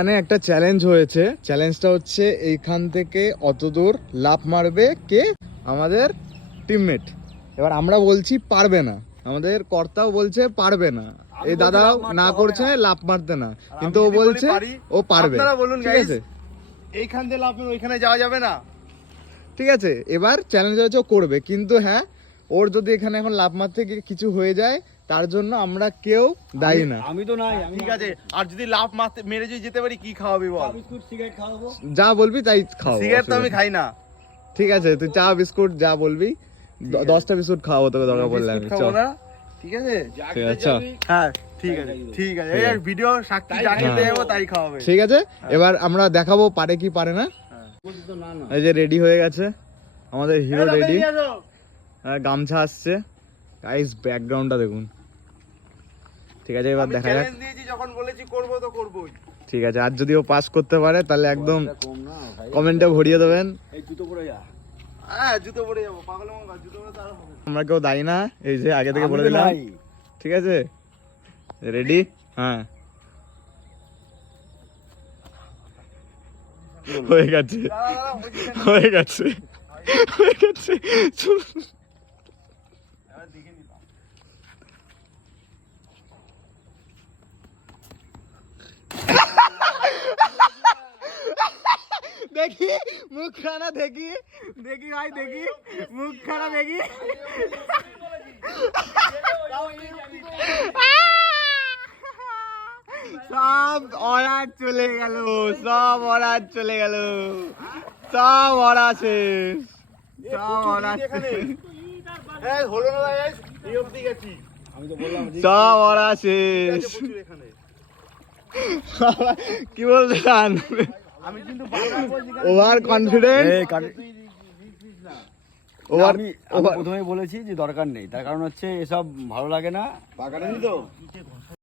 এখানে একটা চ্যালেঞ্জ হয়েছে, চ্যালেঞ্জটা হচ্ছে এইখান থেকে অত দূর লাফ মারবে কে? আমাদের টিমমেট। এবার আমরা বলছি পারবে না, আমাদের কর্তাও বলছে পারবে না, এই দাদাও না করছে লাফ মারতে না, কিন্তু ও বলছে ও পারবে। ঠিক আছে, এইখান থেকে লাফ ওইখানে যাওয়া যাবে না। ঠিক আছে, এবার চ্যালেঞ্জ হয়েছে ও করবে, কিন্তু হ্যাঁ ওর যদি এখানে এখন লাফ মারতে গিয়ে কিছু হয়ে যায় তার জন্য আমরা কেউ দায়ী না। আমি তো নাই। ঠিক আছে, আর যদি লাফ মারতে মেরে যদি যেতে পারি কি খাওয়াবি বল? বিস্কুট সিগারেট খাওয়াবো, যা বলবি তাই খাওয়াবো। সিগারেট তো আমি খাই না। ঠিক আছে, তুই চা বিস্কুট যা বলবি, 10টা বিস্কুট খাওয়াবো তোকে দরকার পড়লে। আমি চল, ঠিক আছে, হ্যাঁ ঠিক আছে, ঠিক আছে। এই ভিডিও সাক্ষী যাকে দেবো তাই খাওয়াবে। ঠিক আছে, এবার আমরা দেখাবো পারে কি পারে না। এই যে রেডি হয়ে গেছে আমাদের হিরো, রেডি, গামছা আসছে। গাইস ব্যাকগ্রাউন্ডটা দেখুন। ঠিক আছে, এবার দেখা যাক। চ্যালেঞ্জ দিয়েছি, যখন বলেছি করব তো করবই। ঠিক আছে, আর যদি ও পাস করতে পারে তাহলে একদম কমেন্টে ভরিয়ে দেবেন। এই জুতো পরে যা। হ্যাঁ, জুতো পরে যাবো, পাগল মঙ্গল, জুতো পরে তার হবে। আমরা কেউ দায়ী না, এই যে আগে থেকে বলে দিলাম। ঠিক আছে, রেডি? হ্যাঁ, হয়ে গেছে, হয়ে গেছে, হয়ে গেছে। দেখি মুখখানা, দেখি দেখি ভাই, দেখি মুখখানা, দেখি। সব অরাজ চলে গেল, সব অরাজ চলে গেল, সব অরা শেষ, সব অরা হলো না গাইস, এই অবধি গেছি। আমি তো বললাম সব অরা শেষ। কি বলতে চান? আমি কিন্তু ওভার কনফিডেন্ট। আমি প্রথমেই বলেছি যে দরকার নেই, তার কারণ হচ্ছে এসব ভালো লাগে না। বাগানে তো